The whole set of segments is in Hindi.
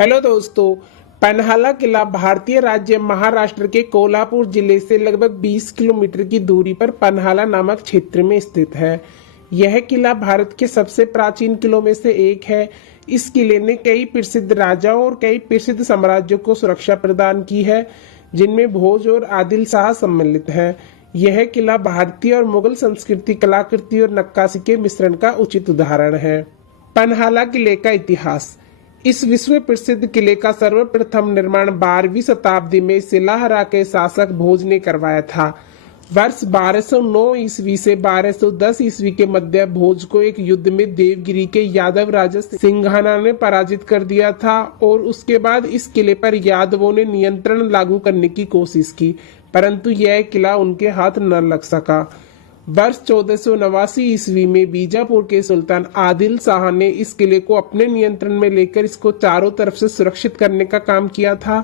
हेलो दोस्तों। पन्हाला किला भारतीय राज्य महाराष्ट्र के कोल्हापुर जिले से लगभग 20 किलोमीटर की दूरी पर पन्हाला नामक क्षेत्र में स्थित है। यह किला भारत के सबसे प्राचीन किलों में से एक है। इस किले ने कई प्रसिद्ध राजाओं और कई प्रसिद्ध साम्राज्यों को सुरक्षा प्रदान की है, जिनमें भोज और आदिल शाह सम्मिलित है। यह किला भारतीय और मुगल संस्कृति, कलाकृति और नक्काशी के मिश्रण का उचित उदाहरण है। पन्हाला किले का इतिहास। इस विश्व प्रसिद्ध किले का सर्वप्रथम निर्माण 12वीं शताब्दी में सिलाहरा के शासक भोज ने करवाया था। वर्ष 1209 ईस्वी से 1210 ईस्वी के मध्य भोज को एक युद्ध में देवगिरी के यादव राजा सिंघाना ने पराजित कर दिया था और उसके बाद इस किले पर यादवों ने नियंत्रण लागू करने की कोशिश की, परंतु यह किला उनके हाथ न लग सका। वर्ष 1489 ईस्वी में बीजापुर के सुल्तान आदिल शाह ने इस किले को अपने नियंत्रण में लेकर इसको चारों तरफ से सुरक्षित करने का काम किया था।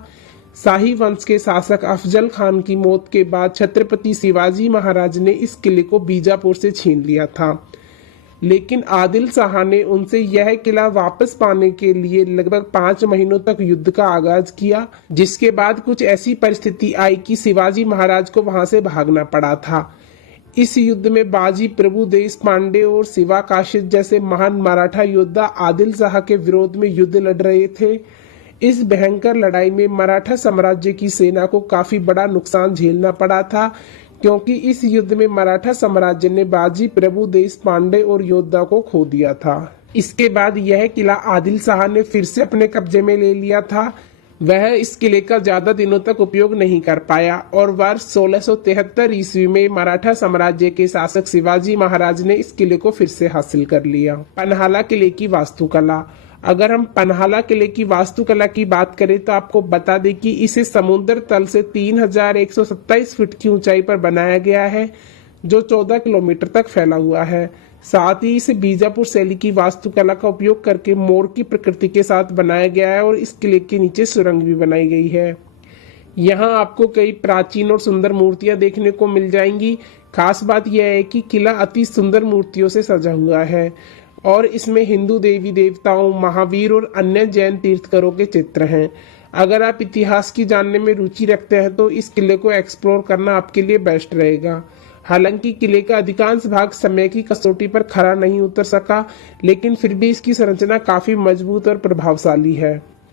शाही वंश के शासक अफजल खान की मौत के बाद छत्रपति शिवाजी महाराज ने इस किले को बीजापुर से छीन लिया था, लेकिन आदिल शाह ने उनसे यह किला वापस पाने के लिए लगभग 5 महीनों तक युद्ध का आगाज किया, जिसके बाद कुछ ऐसी परिस्थिति आई कि शिवाजी महाराज को वहां से भागना पड़ा था। इस युद्ध में बाजी प्रभु देश पांडे और शिवा काशिद जैसे महान मराठा योद्धा आदिल शाह के विरोध में युद्ध लड़ रहे थे। इस भयंकर लड़ाई में मराठा साम्राज्य की सेना को काफी बड़ा नुकसान झेलना पड़ा था, क्योंकि इस युद्ध में मराठा साम्राज्य ने बाजी प्रभु देश पांडे और योद्धा को खो दिया था। इसके बाद यह किला आदिल शाह ने फिर से अपने कब्जे में ले लिया था। वह इस किले का ज्यादा दिनों तक उपयोग नहीं कर पाया और वर्ष 1673 ईस्वी में मराठा साम्राज्य के शासक शिवाजी महाराज ने इस किले को फिर से हासिल कर लिया। पन्हाला किले की वास्तुकला। अगर हम पन्हाला किले की वास्तुकला की बात करें तो आपको बता दें कि इसे समुद्र तल से 3127 फीट की ऊंचाई पर बनाया गया है, जो 14 किलोमीटर तक फैला हुआ है। साथ ही इसे बीजापुर शैली की वास्तुकला का उपयोग करके मोर की प्रकृति के साथ बनाया गया है और इस किले के नीचे सुरंग भी बनाई गई है। यहाँ आपको कई प्राचीन और सुंदर मूर्तियां देखने को मिल जाएंगी। खास बात यह है कि किला अति सुंदर मूर्तियों से सजा हुआ है और इसमें हिंदू देवी देवताओं, महावीर और अन्य जैन तीर्थकरों के चित्र हैं। अगर आप इतिहास की जानने में रुचि रखते हैं तो इस किले को एक्सप्लोर करना आपके लिए बेस्ट रहेगा। हालांकि किले का अधिकांश भाग समय की कसौटी पर खरा नहीं उतर सका, लेकिन फिर भी इसकी संरचना काफी मजबूत और प्रभावशाली है।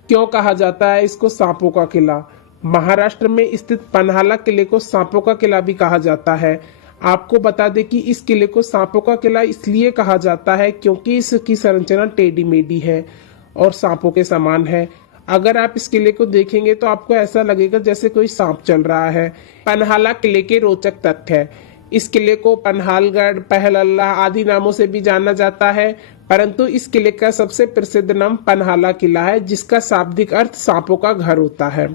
क्यों कहा जाता है इसको सांपों का किला? महाराष्ट्र में स्थित पन्हाला किले को सांपों का किला भी कहा जाता है। आपको बता दें कि इस किले को सांपों का किला इसलिए कहा जाता है क्योंकि इसकी संरचना टेढ़ी मेढ़ी है और सांपों के समान है। अगर आप इस किले को देखेंगे तो आपको ऐसा लगेगा जैसे कोई सांप चल रहा है। पन्हाला किले के रोचक तथ्य है। इस किले को पन्हालगढ़, पहलल्ला आदि नामों से भी जाना जाता है, परंतु इस किले का सबसे प्रसिद्ध नाम पन्हाला किला है, जिसका शाब्दिक अर्थ सांपों का घर होता है।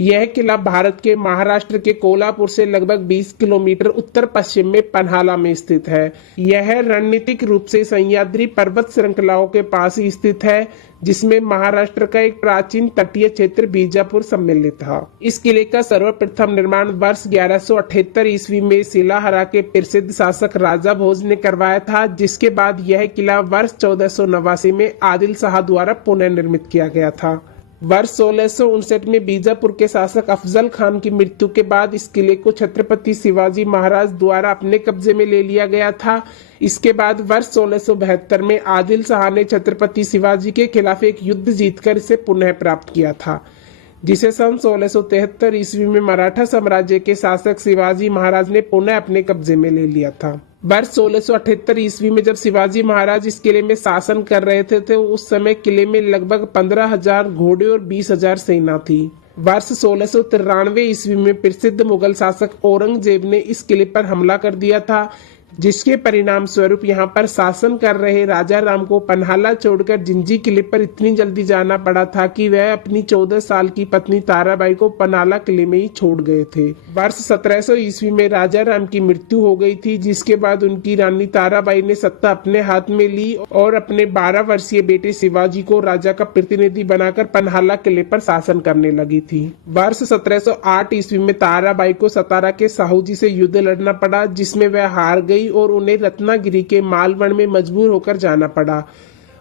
यह किला भारत के महाराष्ट्र के कोल्हापुर से लगभग 20 किलोमीटर उत्तर पश्चिम में पन्हाला में स्थित है। यह रणनीतिक रूप से सह्याद्री पर्वत श्रृंखलाओं के पास ही स्थित है, जिसमें महाराष्ट्र का एक प्राचीन तटीय क्षेत्र बीजापुर सम्मिलित था। इस किले का सर्वप्रथम निर्माण वर्ष 1178 ईस्वी में सिलाहरा के प्रसिद्ध शासक राजा भोज ने करवाया था, जिसके बाद यह किला वर्ष 1489 में आदिल शाह द्वारा पुनर्निर्मित किया गया था। वर्ष 1659 में बीजापुर के शासक अफजल खान की मृत्यु के बाद इस किले को छत्रपति शिवाजी महाराज द्वारा अपने कब्जे में ले लिया गया था। इसके बाद वर्ष 1672 में आदिल शाह ने छत्रपति शिवाजी के खिलाफ एक युद्ध जीतकर इसे पुनः प्राप्त किया था, जिसे सन 1673 ईस्वी में मराठा साम्राज्य के शासक शिवाजी महाराज ने पुनः अपने कब्जे में ले लिया था। वर्ष 1678 ईस्वी में जब शिवाजी महाराज इस किले में शासन कर रहे थे तो उस समय किले में लगभग 15,000 घोड़े और 20,000 सेना थी। वर्ष 1693 ईस्वी में प्रसिद्ध मुगल शासक औरंगजेब ने इस किले पर हमला कर दिया था, जिसके परिणाम स्वरूप यहाँ पर शासन कर रहे राजा राम को पन्हाला छोड़कर जिंजी किले पर इतनी जल्दी जाना पड़ा था कि वह अपनी 14 साल की पत्नी ताराबाई को पन्हाला किले में ही छोड़ गए थे। वर्ष 1700 ईस्वी में राजा राम की मृत्यु हो गई थी, जिसके बाद उनकी रानी ताराबाई ने सत्ता अपने हाथ में ली और अपने 12 वर्षीय बेटे शिवाजी को राजा का प्रतिनिधि बनाकर पन्हाला किले पर शासन करने लगी थी। वर्ष 1708 ईस्वी में ताराबाई को सतारा के साहू जी से युद्ध लड़ना पड़ा, जिसमें वह हार गई और उन्हें रत्नागिरी के मालवण में मजबूर होकर जाना पड़ा।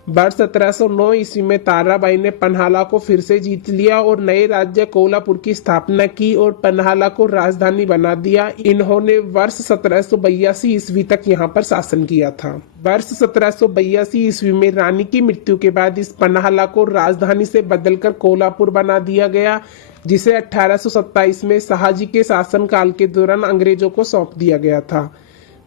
वर्ष 1709 ईस्वी में ताराबाई ने पन्हाला को फिर से जीत लिया और नए राज्य कोल्हापुर की स्थापना की और पन्हाला को राजधानी बना दिया। इन्होंने वर्ष 1782 ईस्वी तक यहाँ पर शासन किया था। वर्ष 1782 ईस्वी में रानी की मृत्यु के बाद इस पन्हाला को राजधानी से बदलकर कोल्हापुर बना दिया गया, जिसे 1827 में शाहजी के शासनकाल के दौरान अंग्रेजों को सौंप दिया गया था,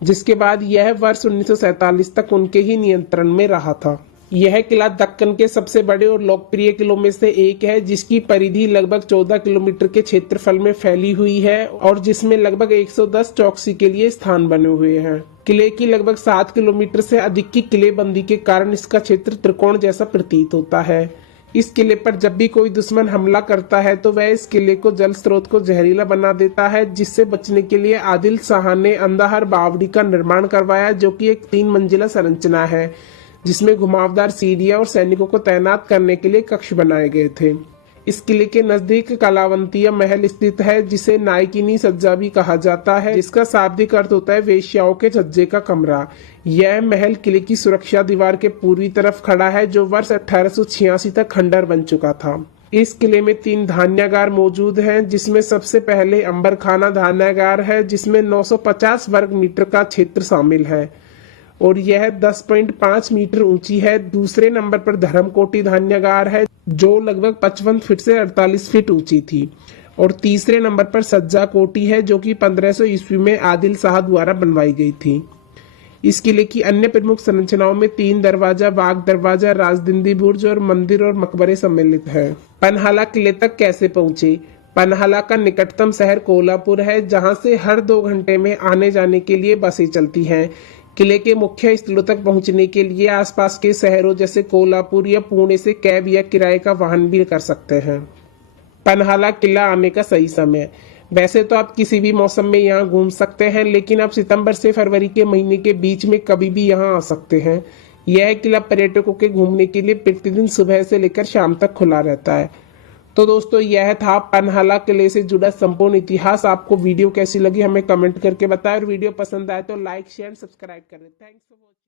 जिसके बाद यह वर्ष 1947 तक उनके ही नियंत्रण में रहा था। यह किला दक्कन के सबसे बड़े और लोकप्रिय किलों में से एक है, जिसकी परिधि लगभग 14 किलोमीटर के क्षेत्रफल में फैली हुई है और जिसमें लगभग 110 चौकसी के लिए स्थान बने हुए हैं। किले की लगभग 7 किलोमीटर से अधिक की किलेबंदी के कारण इसका क्षेत्र त्रिकोण जैसा प्रतीत होता है। इस किले पर जब भी कोई दुश्मन हमला करता है तो वह इस किले को जल स्रोत को जहरीला बना देता है, जिससे बचने के लिए आदिल शाह ने अंधाहर बावड़ी का निर्माण करवाया, जो कि एक 3 मंजिला संरचना है, जिसमें घुमावदार सीढ़ियां और सैनिकों को तैनात करने के लिए कक्ष बनाए गए थे। इस किले के नजदीक कलावंतिया महल स्थित है, जिसे नायकिनी सज्जा भी कहा जाता है, जिसका शाब्दिक अर्थ होता है वेश्याओं के छज्जे का कमरा। यह महल किले की सुरक्षा दीवार के पूर्वी तरफ खड़ा है, जो वर्ष 1886 तक खंडर बन चुका था। इस किले में 3 धान्यागार मौजूद हैं, जिसमें सबसे पहले अंबरखाना धान्यागार है, जिसमें 950 वर्ग मीटर का क्षेत्र शामिल है और यह 10.5 मीटर ऊंची है। दूसरे नंबर पर धर्मकोटी धान्यागार है, जो लगभग 55 फीट से 48 फीट ऊंची थी और तीसरे नंबर पर सज्जा कोटी है, जो कि 1500 ईस्वी में आदिल शाह द्वारा बनवाई गई थी। इस किले की अन्य प्रमुख संरचनाओं में 3 दरवाजा, बाग दरवाजा, राजदिंदी बुर्ज और मंदिर और मकबरे सम्मिलित है। पन्हाला किले तक कैसे पहुंचे? पन्हाला का निकटतम शहर कोल्हापुर है, जहां से हर 2 घंटे में आने जाने के लिए बसें चलती हैं। किले के मुख्य स्थलों तक पहुंचने के लिए आसपास के शहरों जैसे कोल्हापुर या पुणे से कैब या किराए का वाहन भी कर सकते हैं। पन्हाला किला आने का सही समय। वैसे तो आप किसी भी मौसम में यहाँ घूम सकते हैं, लेकिन आप सितंबर से फरवरी के महीने के बीच में कभी भी यहाँ आ सकते हैं। यह किला पर्यटकों के घूमने के लिए प्रतिदिन सुबह से लेकर शाम तक खुला रहता है। तो दोस्तों, यह था पन्हाला किले से जुड़ा संपूर्ण इतिहास। आपको वीडियो कैसी लगी हमें कमेंट करके बताएं और वीडियो पसंद आए तो लाइक शेयर सब्सक्राइब करें। Thanks for watching.